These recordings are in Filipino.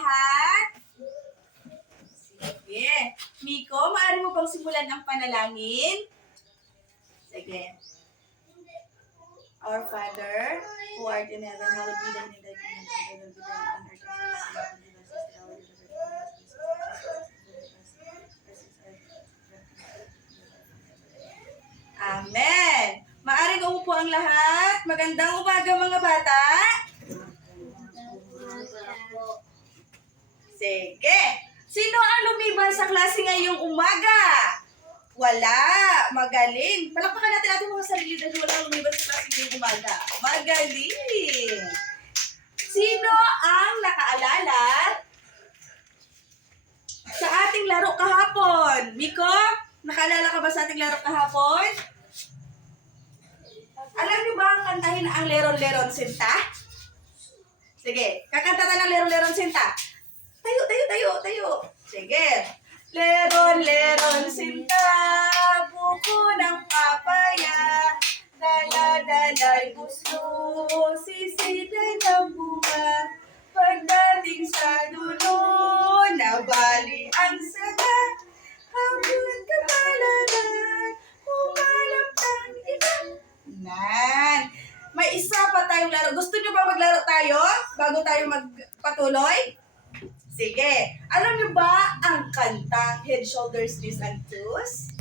lahat? Sige. Miko, maaari mo bang simulan ang panalangin? Sige. Our Father, who art in heaven, hallowed be thy name, thy kingdom come, thy will be done on earth as it is in heaven. Amen. Maaring umupo ang lahat. Magandang umaga mga bata. Sige. Sino ang lumiban sa klase ngayong umaga? Wala. Magaling. Palakpakan natin ating mga sarili dahil wala lumiban sa klase ngayong umaga. Magaling. Sino ang nakaalala sa ating laro kahapon? Miko, nakaalala ka ba sa ating laro kahapon? Alam niyo ba ang kantahin ang Leron-Leron Sinta? Sige, kakanta tayo ng Leron-Leron Sinta. Tayo. Sige. Leron-Leron Sinta, buko ng papaya, dala-dala'y gusto, sisiday ng bunga. Pagdating sa dulo, nabali ang saga, hanggang kapalaran, humalap ng iba. Nan. May isa pa tayong laro. Gusto niyo ba maglaro tayo bago tayo magpatuloy? Sige. Alam niyo ba ang kantang Head, Shoulders, Knees, and Toes?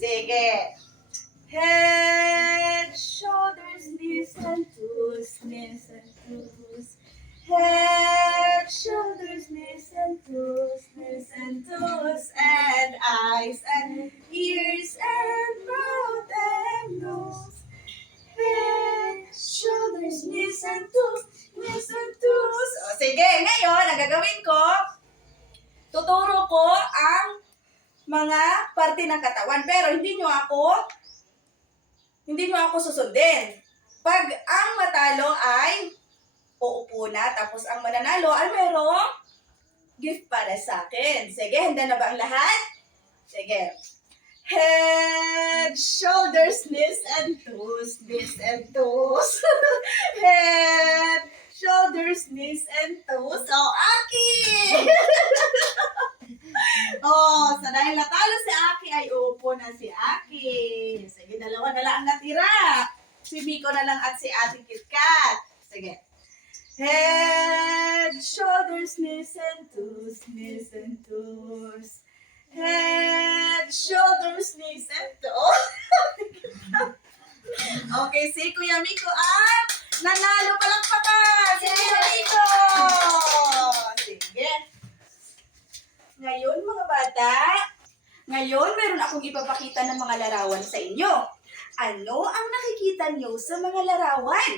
Sige. Head, shoulders, knees, and toes, knees, and toes. Head, shoulders, knees, and toes, knees, and toes, and eyes, and ears, and mouth, and nose. Head, shoulders, knees, and toes, knees, and toes. O, sige, ngayon, ang gagawin ko, tuturo ko ang mga parte ng katawan. Pero hindi nyo ako susundin. Pag ang matalo ay uupo na, tapos ang mananalo ay merong gift para sa akin. Sige, handa na ba ang lahat? Sige. Head, shoulders, knees, and toes, knees, and toes. Head, shoulders, knees, and toes. Oh, Aki! Oh, sa dahil natalo si Aki, ay uupo na si Aki. Sige, dalawa na lang ang natira. Si Miko na lang at si Ate KitKat. Sige. Head, shoulders, knees, and toes, knees, and toes. Head, shoulders, knees, and toes. Okay, si Kuya Miko ang nanalo. Palakpakan! Si Kuya Miko! Sige. Ngayon, mga bata, meron akong ipapakita ng mga larawan sa inyo. Ano ang nakikita nyo sa mga larawan?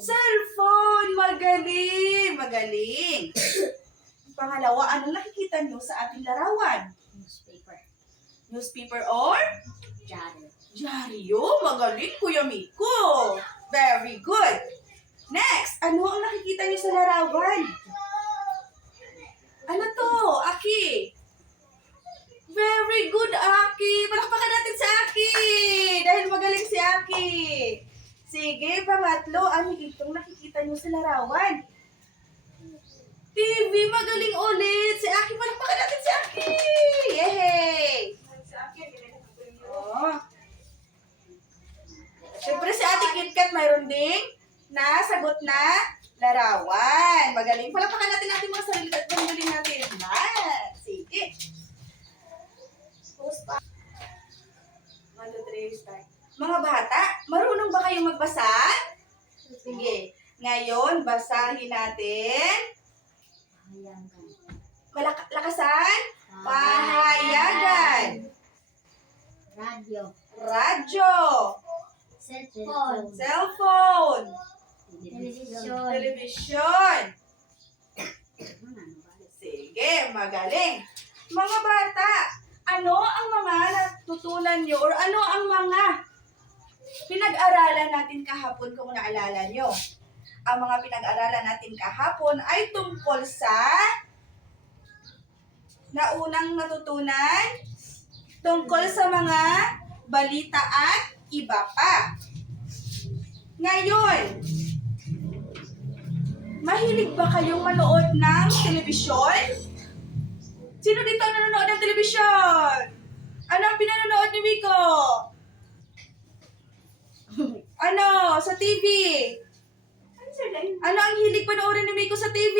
Cellphone! Magaling! Pangalawa, ano nakikita nyo sa ating larawan? Newspaper or? Dyaryo. Magaling, Kuya Miko. Very good. Next, ano ang nakikita nyo sa larawan? Ano to, Aki? Very good, Aki. Palakpakan natin si Aki. Dahil magaling si Aki. Sige, pangatlo, ano itong nakikita nyo sa larawan? TV, magaling ulit. Si Aki, palakpakan natin si Aki. Yay! Oh. Siyempre si Ate KitKat mayroon ding nasagot na larawan. Magaling. Palakpakan natin natin mga sarili at magaling natin. Sige. Post pa. 1, 2, 3, start. Mga bata, marunong ba kayong magbasa? Sige. Ngayon, basahin natin. Lakasan? Pahayagan. Radyo. Cellphone. Television. Sige, magaling. Mga bata, ano ang mga natutunan nyo or ano ang mga pinag-aralan natin kahapon kung naalala nyo? Ang mga pinag-aralan natin kahapon ay tungkol sa naunang natutunan, tungkol sa mga balita at iba pa. Ngayon, Mahilig ba kayong manood ng telebisyon? Sino dito ang nanonood ng telebisyon? Ano ang pinanonood ni Miko? Ano? Sa TV? Ano ang hilig panoorin ni Miko sa TV?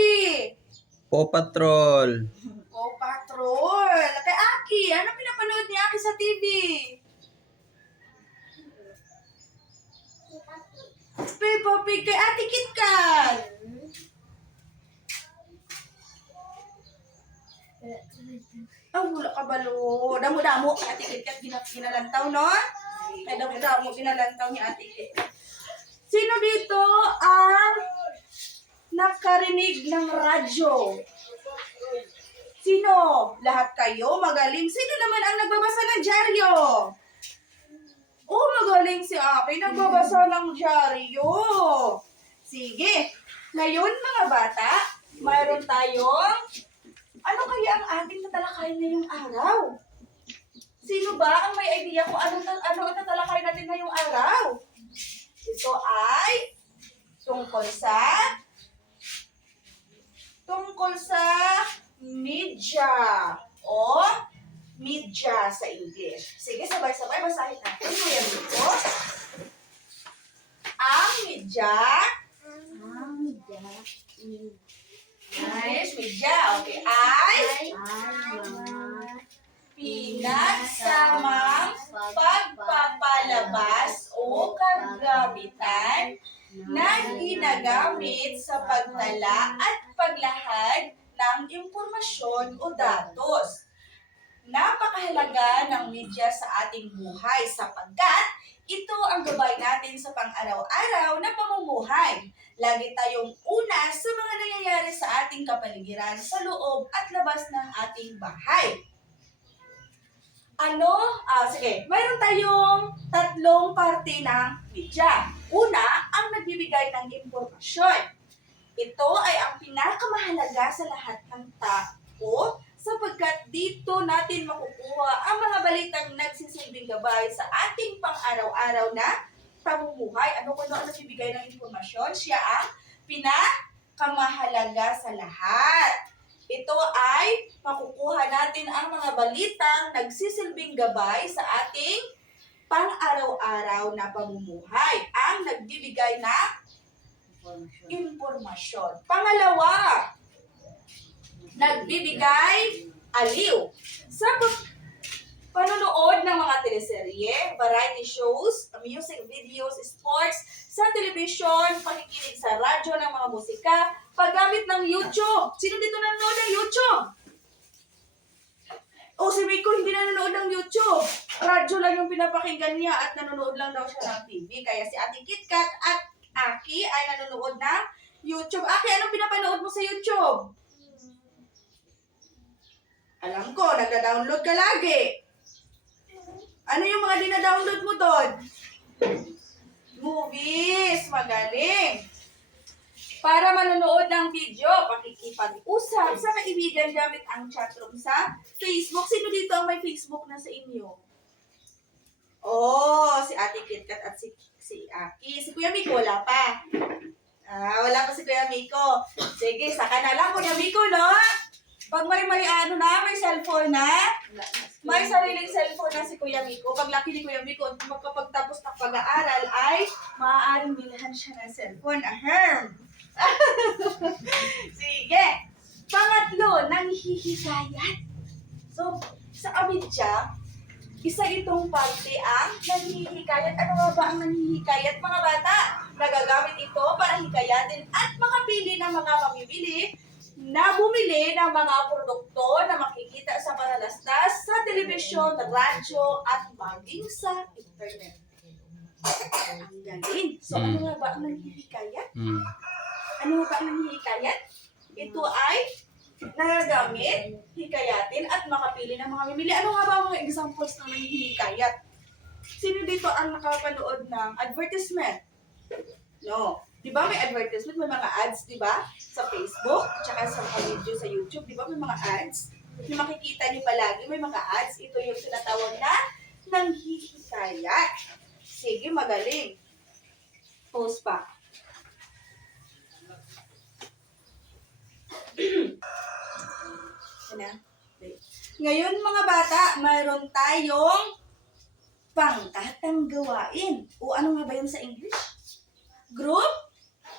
Paw Patrol. Oh, Patrol! Kay Aki, ano pinapanood ni Aki sa TV? Peppa Pig kay Ate Kit Kat. Wala ka balo. Damo-damo kay Ate Kit Kat ginalantaw, no? Kay damo-damo ginalantaw ni Ate Kit Kat. Sino dito ang nakarinig ng radyo? Sino? Lahat kayo magaling. Sino naman ang nagbabasa ng dyaryo? Oh, magaling si Aki. Nagbabasa ng dyaryo. Sige. Ngayon, mga bata, mayroon tayong ano kaya ang ating tatalakayin ngayong araw? Sino ba ang may idea kung ano ang tatalakayin natin ngayong araw? Ito ay tungkol sa media o media sa English. Sige, sabay-sabay basahin natin. Kuya Miko. Ang media. Nice, media. Okay, ay pinagsamang pagpapalabas o kagamitan na ginagamit sa pagtala at paglahad ng impormasyon o datos. Napakahalaga ng media sa ating buhay sapagkat ito ang gabay natin sa pang-araw-araw na pamumuhay. Lagi tayong una sa mga nangyayari sa ating kapaligiran sa loob at labas ng ating bahay. Sige, mayroon tayong tatlong parte ng media. Una, ang nagbibigay ng impormasyon. Ito ay ang pinakamahalaga sa lahat ng tao sapagkat dito natin makukuha ang mga balitang nagsisilbing gabay sa ating pang-araw-araw na pamumuhay. Ano nagbibigay ng impormasyon? Siya ang pinakamahalaga sa lahat. Ito ay makukuha natin ang mga balitang nagsisilbing gabay sa ating pang-araw-araw na pamumuhay. Ang nagbibigay ng impormasyon. Pangalawa, nagbibigay aliw. Sa panonood ng mga teleserye, variety shows, music videos, sports, sa television, pakikinig sa radyo ng mga musika, paggamit ng YouTube. Sino dito nanonood ng YouTube? Si Miko hindi nanonood ng YouTube. Radyo lang yung pinapakinggan niya at nanonood lang daw siya ng TV. Kaya si Ate Kit Kat at Aki ay nanonood ng YouTube. Aki, anong pinapanood mo sa YouTube? Alam ko, nagda-download ka lagi. Ano yung mga dina-download mo doon? Movies. Magaling. Para manonood ng video, pakikipag-usap sa kaibigan gamit ang chatroom sa Facebook. Sino dito ang may Facebook na sa inyo? Si Ate Kit Kat at si Aki. Si Kuya Miko, wala pa. Wala pa si Kuya Miko. Sige, saka na lang Kuya Miko, no? Pag may cellphone na, may sariling cellphone na si Kuya Miko. Pag laki ni Kuya Miko, magkapagtapos ng pag-aaral ay maaaring bilhan siya ng cellphone. Ahem. Sige. Pangatlo, nanghihikayat. So, sa abidya, isa itong parte ang nanghihikayat. Ano nga ba ang nanghihikayat, mga bata? Nagagamit ito para hikayatin at makapili ng mga mamimili na bumili ng mga produkto na makikita sa panalastas, sa telebisyon, radyo, at maging sa internet. Ang galing. So, ano nga ba ang nanghihikayat? Ano nga ba ang nanghihikayat? Ito ay nagagamit, hikayatin, at makapili ng mga mamimili. Ano nga ba ang mga examples ng nanghihikayat? Sino dito ang nakapanood ng advertisement? No. Di ba may advertisement, may mga ads, di ba? Sa Facebook, tsaka sa mga video sa YouTube, di ba may mga ads? Yung makikita niyo palagi, may mga ads. Ito yung sinatawag na nanghihikayat. Sige, magaling. Post pa. na. Okay. Ngayon mga bata, mayroon tayong pangkatang gawain. O ano nga ba yun sa English? Group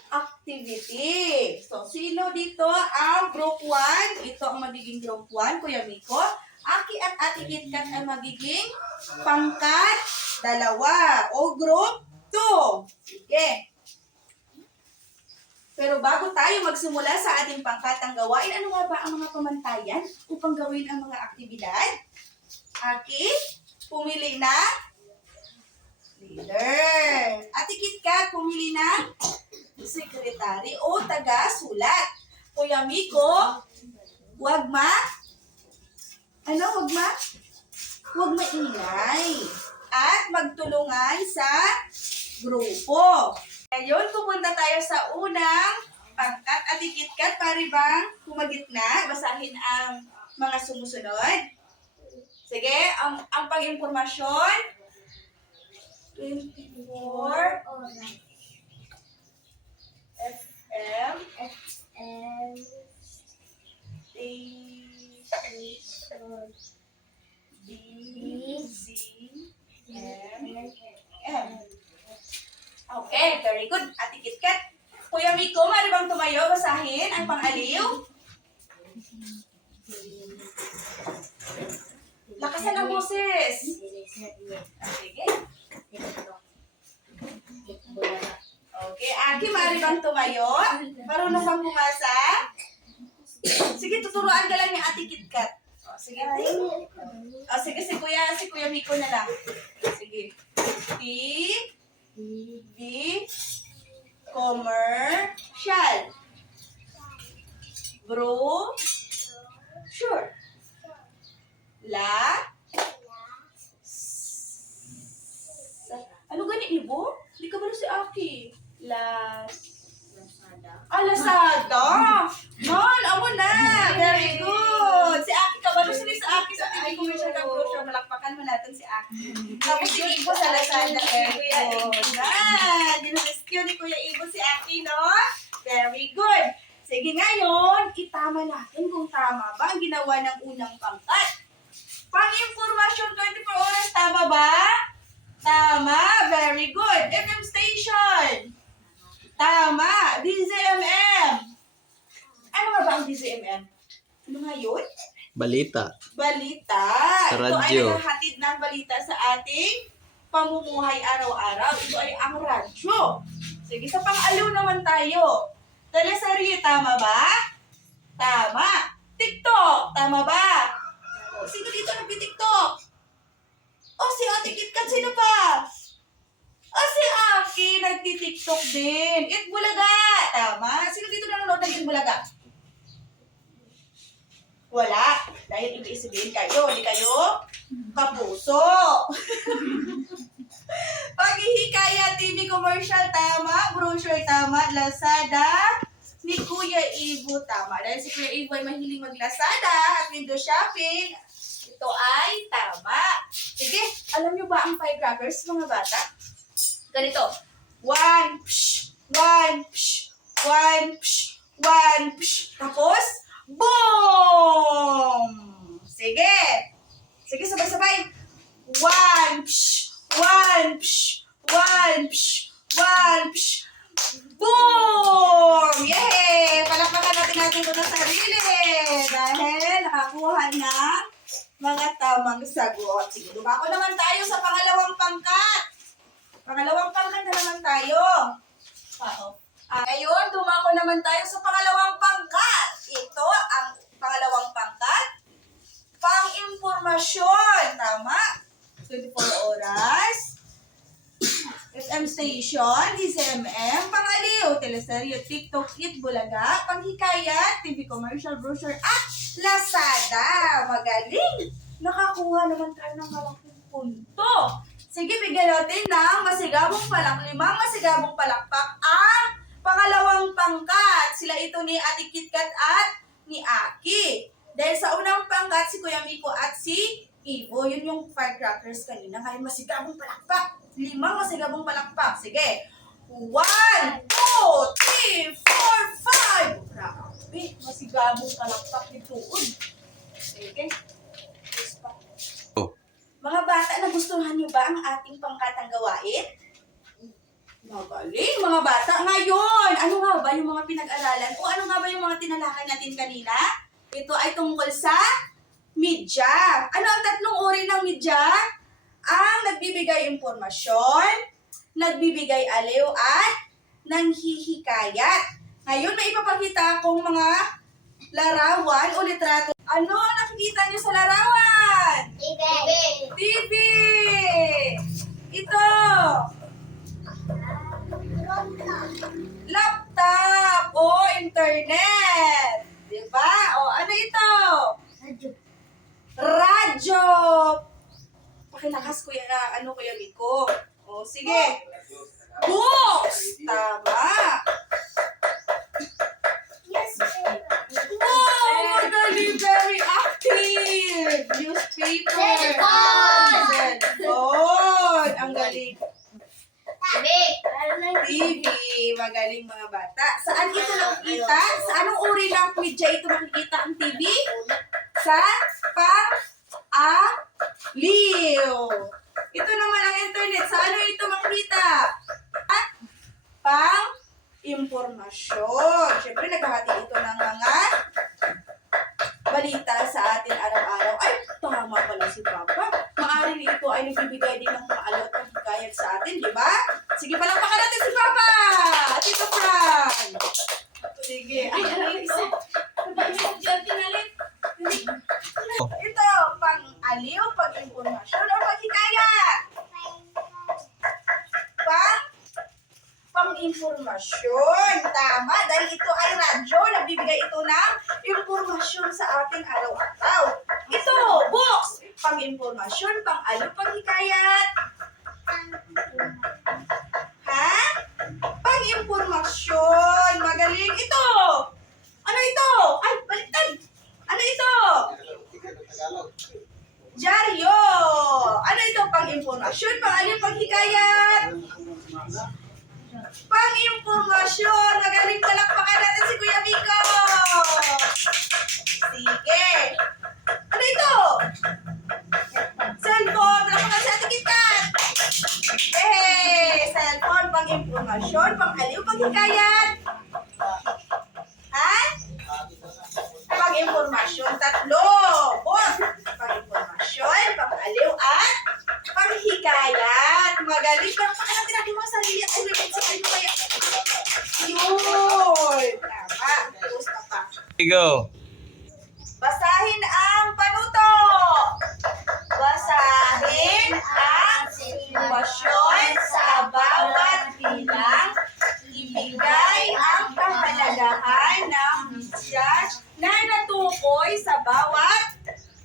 activity. So, sino dito ang group 1? Ito ang magiging group 1, Kuya Miko. Aki at Ate KitKat ay magiging pangkat 2 o group 2. Sige. Pero bago tayo magsimula sa ating pangkatang gawain, ano nga ba ang mga pamantayan upang gawin ang mga aktibidad? Aki, pumili na leader. Ate KitKat, pumili na secretary o taga-sulat. Kuya Miko, huwag maingay. At magtulungan sa grupo. Ngayon, pupunta tayo sa unang pangkat. Ate KitKat, pari bang kumagitna? Basahin ang mga sumusunod. Sige, ang pag-impormasyon. 24 FM DZMM. Okay, very good. Ate KitKat. Kuya Miko, maaari bang tumayo? Basahin ang pang-aliw. Lakasan ang boses. Sige. Okay, Aki, maaari bang tumayo? Marunong bang bumasa? Sige, tuturuan ka lang ni Ate KitKat. O, sige. O, sige, si Kuya Miko na lang. Sige. TV commercial. Brochure. Ano gani ibo? Hindi ka ba si Aki? Lazada. Man, amo na. Very good. Si Aki ka ba? Sino si Aki sa TV commercial ka brochure? Malakpakan mo natin si Aki. Tapos si Ibo sa Lazada. Kuya Ibo. Man, dinarescue ni Kuya Ibo si Aki, no? Very good. Sige, ngayon, itama natin kung tama ba ang ginawa ng unang pangkat. Pang-informasyon 24 oras, tama ba? Tama. Very good. FM station. Tama. DZMM. Ano nga ba ang DZMM? Ano nga yun? Balita. Balita. Sa Ito ay radyo. naghahatid ng balita sa ating pamumuhay araw-araw. Ito ay ang radyo. Sige, sa pang-aliw naman tayo. Teleserye, tama ba? Tama. TikTok, tama ba? O, sino dito nagti-TikTok? O, si Ate KitKat, sino pa? O, si Aki, nagti-TikTok din. Itbulaga, tama. Sino dito nanonood ng Itbulaga? Wala. Dahil ibig sabihin kayo, hindi kayo kapuso. Paghihikaya, TV commercial, tama. Brochure, tama. Lazada, ni Kuya Ibo, tama. Dahil si Kuya Ibo ay mahilig mag-Lazada at window shopping, ito ay tama. Sige, alam nyo ba ang firecrackers, mga bata? Ganito. 1, psh, 1, psh, 1, psh, 1, psh. Tapos, boom! Sige. Sige, sabay-sabay. 1, psh, 1, psh, 1, psh, 1, psh. Boom! Yay! Palakpakan natin ito ng sarili. Dahil nakakuha ng mga tamang sagot. Sige, dumako naman tayo sa pangalawang pangkat. Pangalawang pangkat na naman tayo. Ngayon, dumako naman tayo sa pangalawang pangkat. Ito ang pangalawang pangkat. Pang-impormasyon. Tama? 24 oras. FM station, DZMM, pang-aliw, teleserye, TikTok, Itbulaga, panghikayat, TV commercial, brochure, at Lazada. Magaling! Nakakuha naman tayo ng malaking punto. Sige, bigyan natin ng masigabong limang masigabong palakpak ang pangalawang pangkat. Sila ito ni Ate KitKat at ni Aki. Dahil sa unang pangkat, si Kuya Miko at si Ibo, yun yung firecrackers kanina. Kaya masigabong palakpak. 5 masigabong palakpak. Sige. 1, 2, 3, 4, 5. Grabe. Masigabong palakpak ni Tuod. Sige. Yes pa. Oh. Mga bata, nagustuhan niyo ba ang ating pangkatang gawain? Magaling, mga bata. Ngayon, ano nga ba yung mga pinag-aralan? O ano nga ba yung mga tinalakay natin kanina? Ito ay tungkol sa media. Ano ang tatlong uri ng media? Ang nagbibigay impormasyon, nagbibigay aliw, at nanghihikayat. Ngayon, may ipapakita akong mga larawan o litrato. Ano ang nakikita niyo sa larawan? TV! Ito! Laptop o internet. Diba? O ano ito? Radyo. Pakilakas kuya, kuya Miko. O sige. Books. Tama. Wow, magaling, very active. Newspaper. Cellphone. Ang galing. TV, magaling mga bata. Saan ito nakikita? Sa anong uri ng media ito makikita ang TV? Sa pang-aliw. Ito naman ang internet. Sa ano ito makikita? Pang-impormasyon. Siyempre, naghahati ito ng mga balita sa atin araw-araw. Ay, tama pala si Papa. Maaring ito ay nagbibigay din ng maalaw at hikayat sa atin, di ba? Sige, palakpakan natin si Papa! Tito Fran! Sige. Ay, ano yung isa? Ito, pang-aliw, pag-impormasyon, o pag-hikayat? Pang-impormasyon. Tama, dahil ito ay radyo, nagbibigay ito ng impormasyon sa ating araw-araw. Ito, books, pang-impormasyon, pang-aliw, pang-hikayat. Ha? Pang-impormasyon. Magaling. Ito. Ano ito? Ay, baliktad. Ano ito? Dyaryo. Ano ito? Pang-impormasyon, pang-aliw, pang-hikayat. Pang-impormasyon. Magaling, palakpakan natin si Kuya Miko. Sige. Ano ito? Cellphone. Palakpakan sa ating KitKat. Cellphone, pang-impormasyon, pang-aliw, pang-hikayat. Ha? Pang-impormasyon, tatlo. Pang-impormasyon, pang-aliw, at pang-hikayat. Magaling. Palakpakan natin natin mga sarili at ulit sa ano kaya. Yun. Tama. Gusto pa. Go. Basahin ang panuto. Basahin ang sitwasyon sa bawat bilang. Ibigay ang kahalagahan ng media na natukoy sa bawat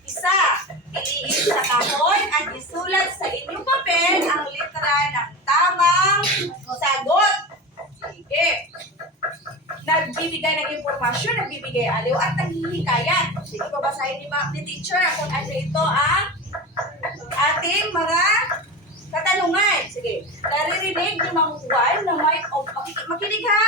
isa. Piliin sa kahon at isulat sa inyong papel ang litra ng tamang sagot. Sige. Nagbibigay ng impormasyon, nagbibigay aliw at naghihikayat. Sige, babasahin ni teacher kung ano ito ang ating mga katanungan. Sige. Naririnig ni Mang Juan na may makinig ha.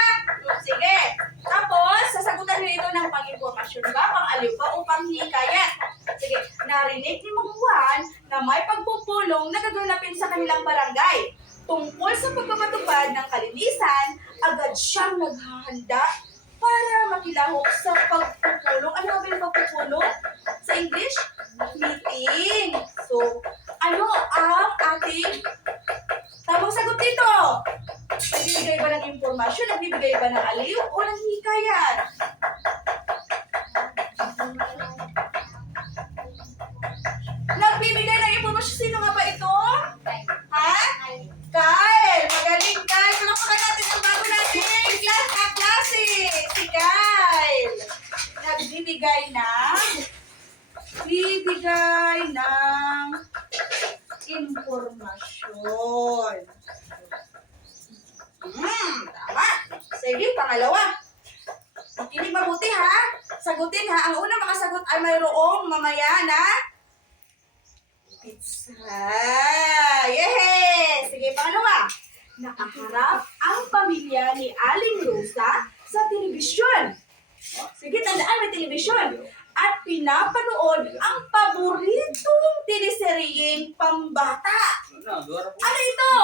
Sige. Tapos, sasagutan niyo ito ng pang-impormasyon ba, pang-aliw ba, o pang-hikayat. Sige. Narinig ni Mang Juan na may pagpupulong na gaganapin sa kanilang barangay. Tungkol sa pagpapatupad ng kalinisan, agad siyang naghahanda para makilahok sa pagpupulong. Ano ba yung pagpupulong? Sa English? Meeting. So, ano ang ating tamang sagot dito? Nagbibigay ba ng impormasyon? Nagbibigay ba ng aliw? O ng hikayat? Nagbibigay ng impormasyon. Sino nga ba ito? Ha? Kyle! Magaling, Kyle! Palakpakan natin ang bago natin klase! Si Kyle! Nagbibigay ng impormasyon. Tama. Sige, pangalawa. Makinig mabuti ha. Sagutin ha. Ang unang makasagot ay mayroong mamaya na pizza. Yehey! Sige, pangalawa. Nakaharap ang pamilya ni Aling Rosa sa telebisyon. Sige, tandaan, may telebisyon. at pinapanood ang paboritong teleseryeng pambata. Ano ito?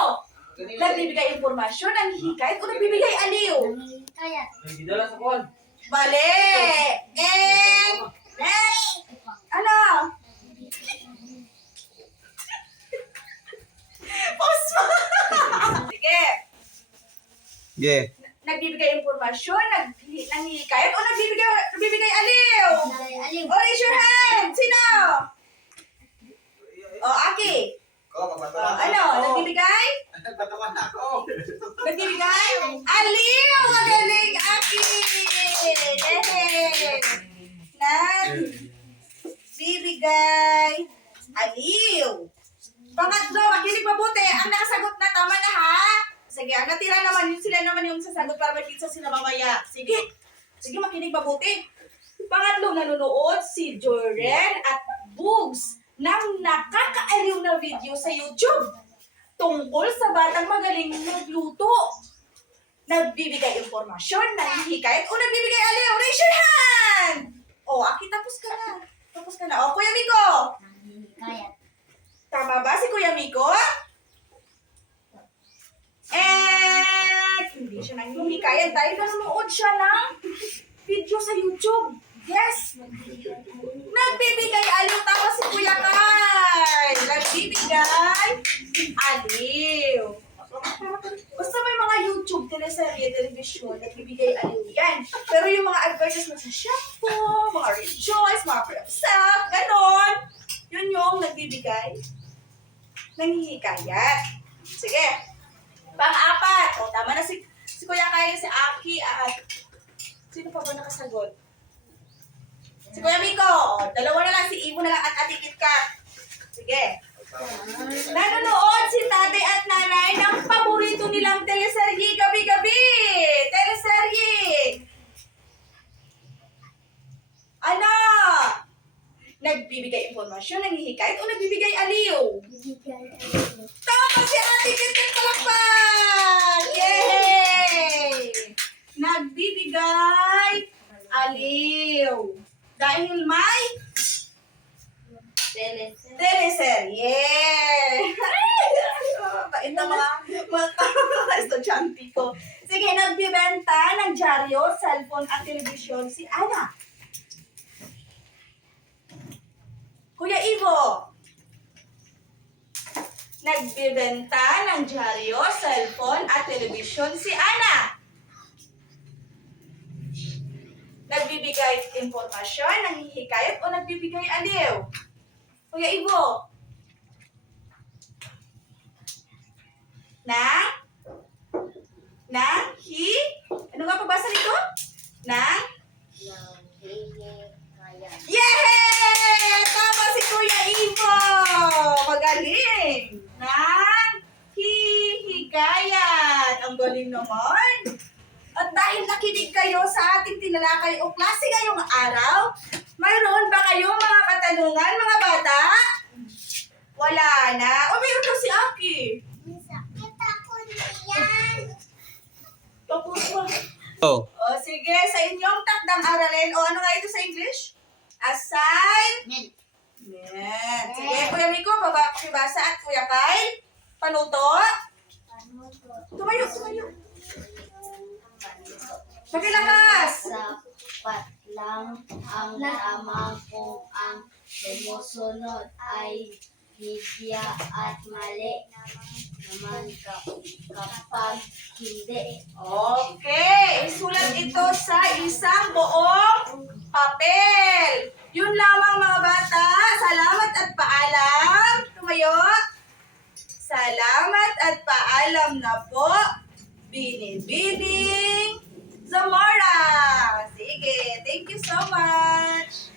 Nagbibigay impormasyon, nanghihikayat, o nagbibigay aliw? Mali! Next! Ano? Pause mo! Sige. Yeah. Nagbibigay impormasyon, nanghihikayat, o nagbibigay aliw? O, raise your hand! Sino? O, Aki. Ano? Nagbibigay? Nagbibigay? Aliw! Magaling, Aki! Yay! Nagbibigay aliw. Pangatlo, makinig mabuti. Ang nakasagot na, tama na ha? Sige, ang natira naman, yun sila naman yung sasagot para may pizza sila mamaya. Sige. Sige, makinig mabuti. Pangatlo, nanonood si Joren at Bugs ng nakakaaliw na video sa YouTube tungkol sa batang magaling magluto. Nagbibigay impormasyon, nanghihikayat, o nagbibigay aliw. Raise your hand! O, Aki, tapos ka na. Tapos ka na. O, Kuya Miko. Tama ba si Kuya Miko? Hindi siya nanghihikayat dahil nanonood siya ng video sa YouTube. Yes! Nagbibigay aliw. Tama si Kuya Kai. Nagbibigay aliw. Basta may mga YouTube, teleserye, television, nagbibigay aliw yan. Pero yung mga advertisement sa shampoo, mga Rejoice, mga Prepsap, ganon. Yun yung nagbibigay nanghihikayat. Sige. Pang-apat. O, tama na si Kuya Kyle, si Aki, at sino pa ba nakasagot? Si Kuya Miko. O, dalawa na lang, si Ivo na lang at Ate KitKat. Sige. Nanonood si tatay at nanay ng paborito nilang teleserye gabi-gabi. Teleserye. Ano? Nagbibigay informasyon, nanghihikayat, o nagbibigay aliw? Tama si Ate KitKat, palakpak! Yay! Nagbibigay aliw. Dahil may teleserye. Bait na mga estudyante ko. Sige, nagbibenta ng dyaryo, cellphone at telebisyon si Ana. Kuya Ivo. Nagbibenta ng dyaryo, cellphone at telebisyon si Ana. Nagbibigay impormasyon, nanghihikayat, o nagbibigay aliw? Kuya Ivo. Ano nga pabasa nito? Yay! Tama si Kuya Ivo! Magaling! Hihikayat! Ang galing naman! At dahil nakinig kayo sa ating tinalakay o klase ngayong araw, mayroon ba kayong mga katanungan, mga bata? Wala na. O, mayroon daw si Aki. Tapos mo. Oh. O, sige. Sa inyong takdang aralin. O, ano nga ito sa English? Assignment. Yan. Sige, Kuya Miko, pakibasa at Kuya Kyle. Panuto. Tumayo. Makilakas. Sapat lang ang lamang kung ang sumusunod ay media at mali naman kapag hindi. Okay. Isulat ito sa isang buong papel. Yun lamang, mga bata. Salamat at paalam. Tumayo. Salamat at paalam na po. Binibining Zamora. Sige. Thank you so much.